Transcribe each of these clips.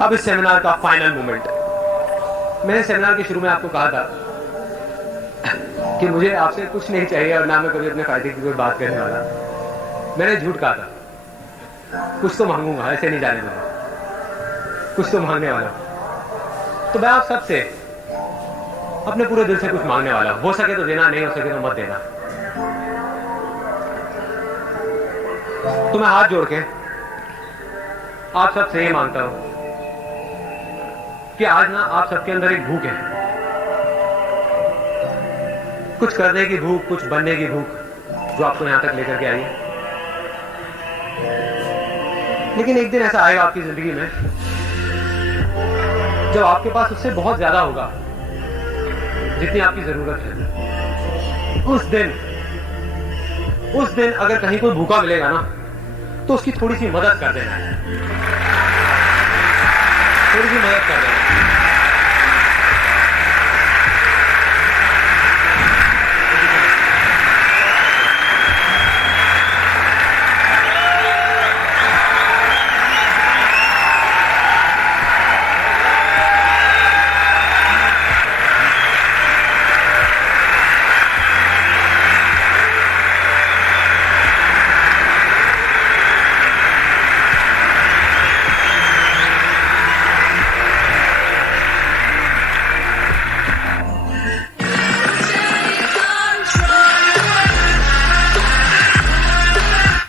अब इस सेमिनार का फाइनल मोमेंट। मैंने सेमिनार के शुरू में आपको कहा था कि मुझे आपसे कुछ नहीं चाहिए और ना मैं कभी अपने फायदे की कोई बात करने वाला। मैंने झूठ कहा था, कुछ तो मांगूंगा, ऐसे नहीं जाने दूंगा, कुछ तो मांगने वाला। तो मैं आप सबसे अपने पूरे दिल से कुछ मांगने वाला हूं। हो सके तो देना, नहीं हो सके तो मत देना। तो मैं हाथ जोड़ के आप सबसे ये मांगता हूं कि आज ना आप सबके अंदर एक भूख है, कुछ करने की भूख, कुछ बनने की भूख, जो आपको यहां तक लेकर के आई है। लेकिन एक दिन ऐसा आएगा आपकी जिंदगी में जब आपके पास उससे बहुत ज्यादा होगा जितनी आपकी जरूरत है। उस दिन अगर कहीं कोई भूखा मिलेगा ना, तो उसकी थोड़ी सी मदद कर देना है, थोड़ी सी मदद कर देना है।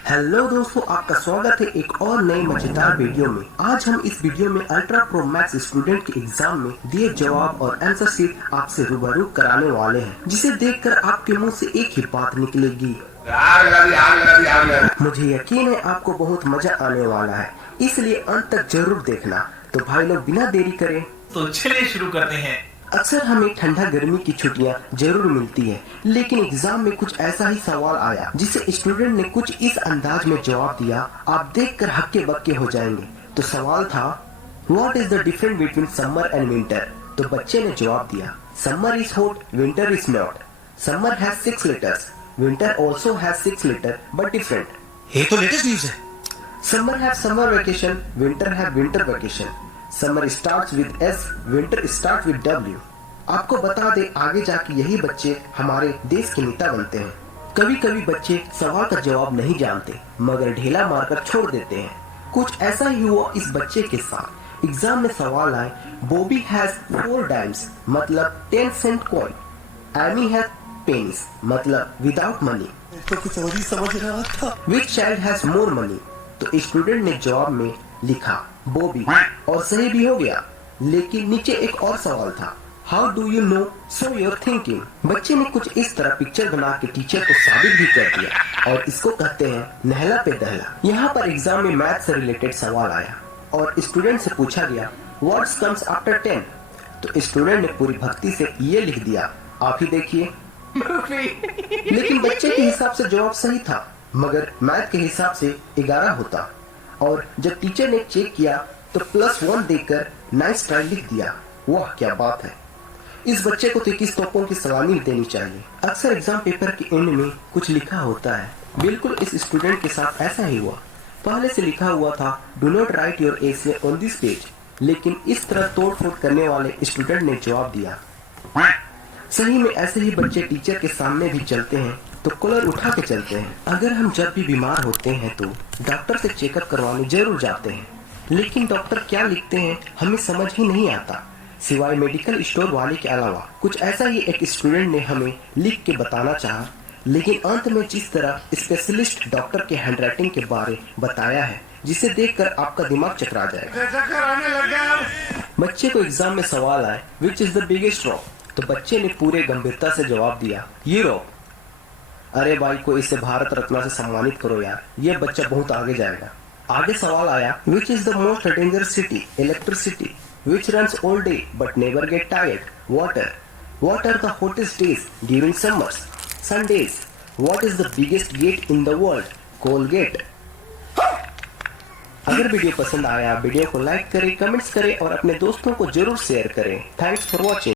हेलो दोस्तों, आपका स्वागत है एक और नए मजेदार वीडियो में। आज हम इस वीडियो में अल्ट्रा प्रो मैक्स स्टूडेंट के एग्जाम में दिए जवाब और आंसर शीट आपसे रूबरू कराने वाले हैं, जिसे देखकर आपके मुंह से एक ही बात निकलेगी, मुझे यकीन है आपको बहुत मजा आने वाला है, इसलिए अंत तक जरूर देखना। तो भाई लोग बिना देरी करें तो चलिए शुरू करते हैं। अक्सर हमें ठंडा गर्मी की छुट्टियां जरूर मिलती है, लेकिन एग्जाम में कुछ ऐसा ही सवाल आया जिसे स्टूडेंट ने कुछ इस अंदाज में जवाब दिया, आप देखकर हक्के बक्के हो जाएंगे। तो सवाल था, what is the difference between summer and winter? तो बच्चे ने जवाब दिया, summer is hot, winter is not. Summer has 6 letters, winter also has 6 letters but different. ये तो लेटेस्ट न्यूज़ है। Summer have summer vacation, winter have winter vacation. Summer starts with S, winter start with W। आपको बता दे, आगे जाके यही बच्चे हमारे देश के नेता बनते हैं। कभी कभी बच्चे सवाल का जवाब नहीं जानते मगर ढेला मारकर छोड़ देते हैं। कुछ ऐसा ही हुआ इस बच्चे के साथ। एग्जाम में सवाल आए, बॉबी हैज 4 dimes मतलब 10 cent coin, Amy has pennies मतलब विदाउट मनी। तो कुछ और ही समझ रहा था। Which child has more money? तो स्टूडेंट ने जवाब में लिखा बॉबी, और सही भी हो गया। लेकिन नीचे एक और सवाल था, how do you know, so your thinking. बच्चे ने कुछ इस तरह पिक्चर बना के टीचर को साबित भी कर दिया, और इसको कहते हैं नहला पे दहला। यहाँ पर एग्जाम में मैथ से रिलेटेड सवाल आया और स्टूडेंट से पूछा गया, व्हाट्स कम्स आफ्टर 10? तो स्टूडेंट ने पूरी भक्ति से ये लिख दिया, आप ही देखिए। लेकिन बच्चे के हिसाब से जवाब सही था, मगर मैथ के हिसाब से 11 होता। और जब टीचर ने चेक किया तो +1 देकर नाइस ट्राई लिख दिया। वाह क्या बात है, इस बच्चे को तो 21 तोपों की सलामी देनी चाहिए। अक्सर एग्जाम पेपर के एंड में कुछ लिखा होता है, बिल्कुल इस स्टूडेंट के साथ ऐसा ही हुआ। पहले से लिखा हुआ था, do not right your essay on this page, लेकिन इस तरह तोड़ फोड़ करने वाले स्टूडेंट ने जवाब दिया। सही में ऐसे ही बच्चे टीचर के सामने भी चलते हैं तो कॉलर उठा के चलते हैं। अगर हम जब भी बीमार होते हैं तो डॉक्टर से चेकअप करवाने जरूर जाते हैं, लेकिन डॉक्टर क्या लिखते हैं हमें समझ ही नहीं आता, सिवाय मेडिकल स्टोर वाले के अलावा। कुछ ऐसा ही एक स्टूडेंट ने हमें लिख के बताना चाहा, लेकिन अंत में जिस तरह स्पेशलिस्ट डॉक्टर के हैंडराइटिंग के बारे बताया है, जिसे देखकर आपका दिमाग चकरा जाएगा। बच्चे को एग्जाम में सवाल आए, विच इज द बिगेस्ट रॉक? तो बच्चे ने पूरे गंभीरता से जवाब दिया, ये रॉक। अरे भाई, को इसे भारत रत्न से सम्मानित करो यार, ये बच्चा बहुत आगे जाएगा। आगे सवाल आया, which is the most dangerous city? Electricity. Which runs all day but never get tired? Water. What are the hottest days during summers? Sundays. What is the biggest gate in the world? Colgate. अगर video पसंद आया, video को like करें, comments करें और अपने दोस्तों को जरूर शेयर करें। Thanks for watching.